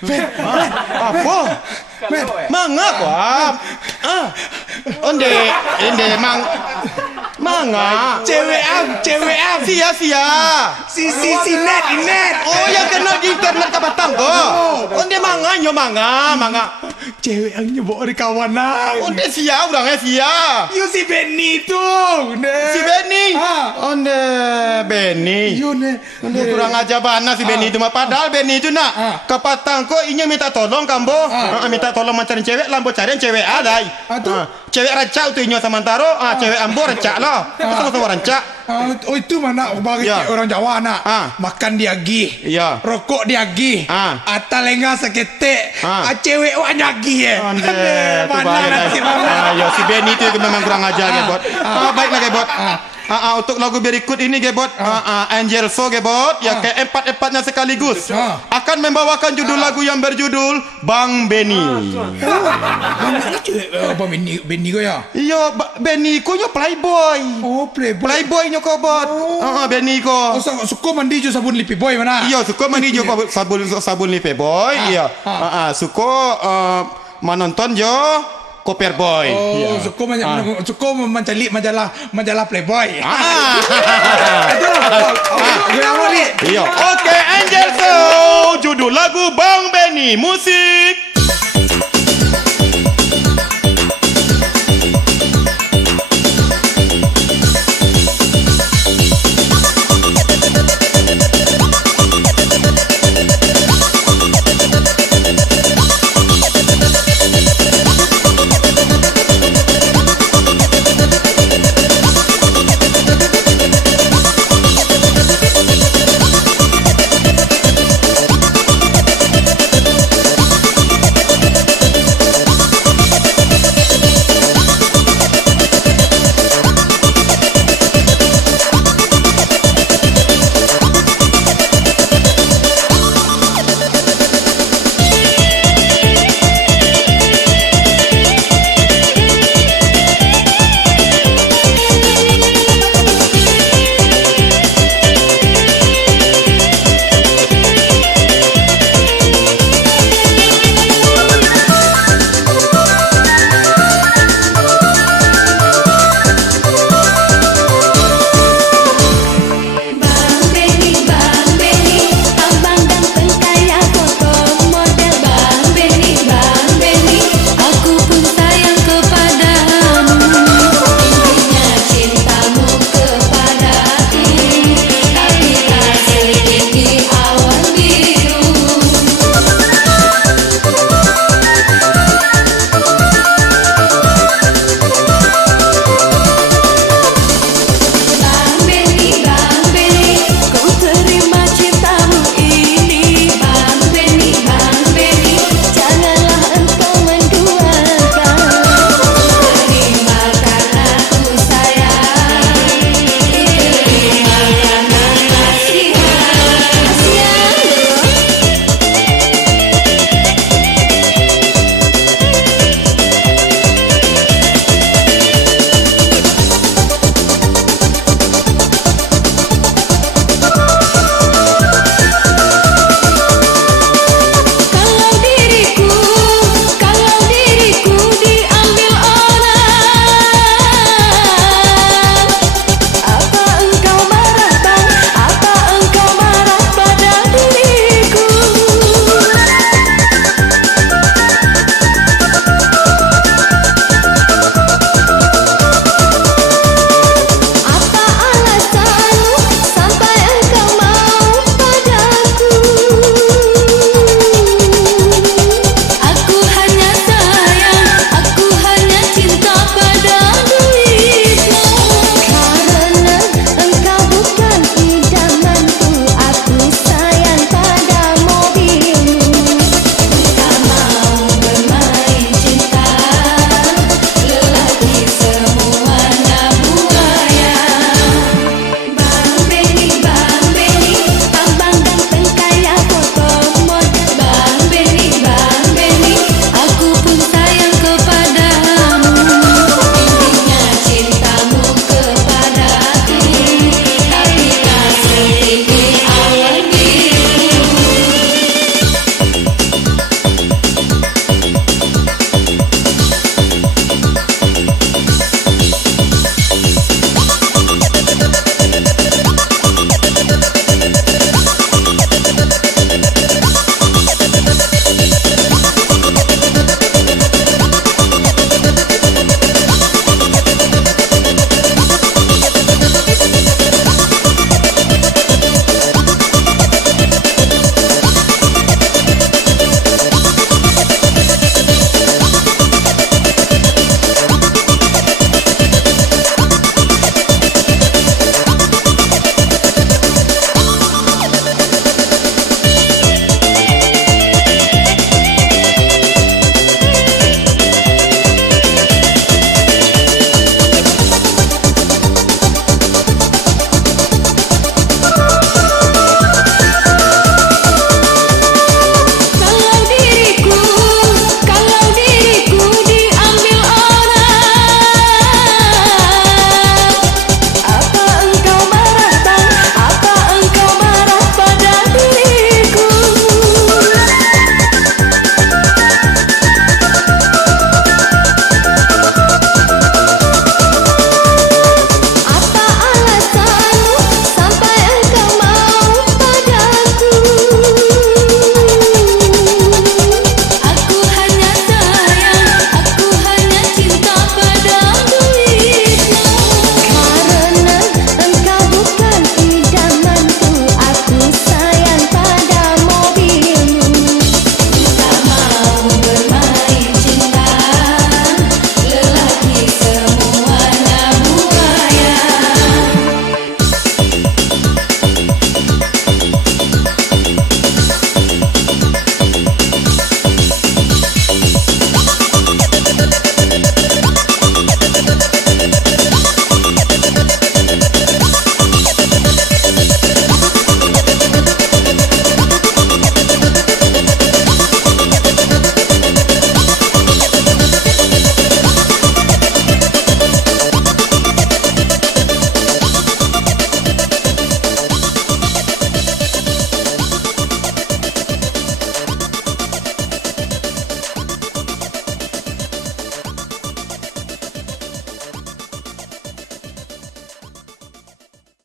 Apa? Manga kuap. Onde manga. Cewek am. Sia. Si net. Oh, yang kena di internet kabatang ko. Onde manga. Cewek ang nyebok di kawanan. Onde sia orangnya sia. You si Benny tu. Si Benny. Onde Benny. You ne. Onde kurang aja bana si Benny itu mah. Padahal Benny itu nak kapatang ko inya minta tolong kambo. Minta tolong mencari cewek lambo carian cewek adai. Cewek rancak tu inya samantaro. Cewek ambo rancak lah. Sama-sama rancak. Oh itu mana bagi orang Jawa nak. Makan dia gih. Iya. Rokok dia gih. Atalenga seketek. Cewek banyak gih Ande, mana nanti mana? Ya si Benny itu memang kurang ajar gebot. Baiklah gebot. Untuk lagu berikut ini gebot, Angel So gebot, ya keempat-empatnya sekaligus akan membawakan judul lagu yang berjudul Bang Benny. Apa Benny ko ya? Iya, Benny ko nyo playboy. Oh playboy. Playboy nyo ko bot. Benny ko. Suka mandi jo sabun lipi boy mana? Iya, suka mandi jo sabun lipe boy. Iya. Suka menonton jo Koper Boy. Oh, suka mencari majalah Playboy. Gue mau nih. Iya. Oke, Angel So, judul lagu Bang Benny, musik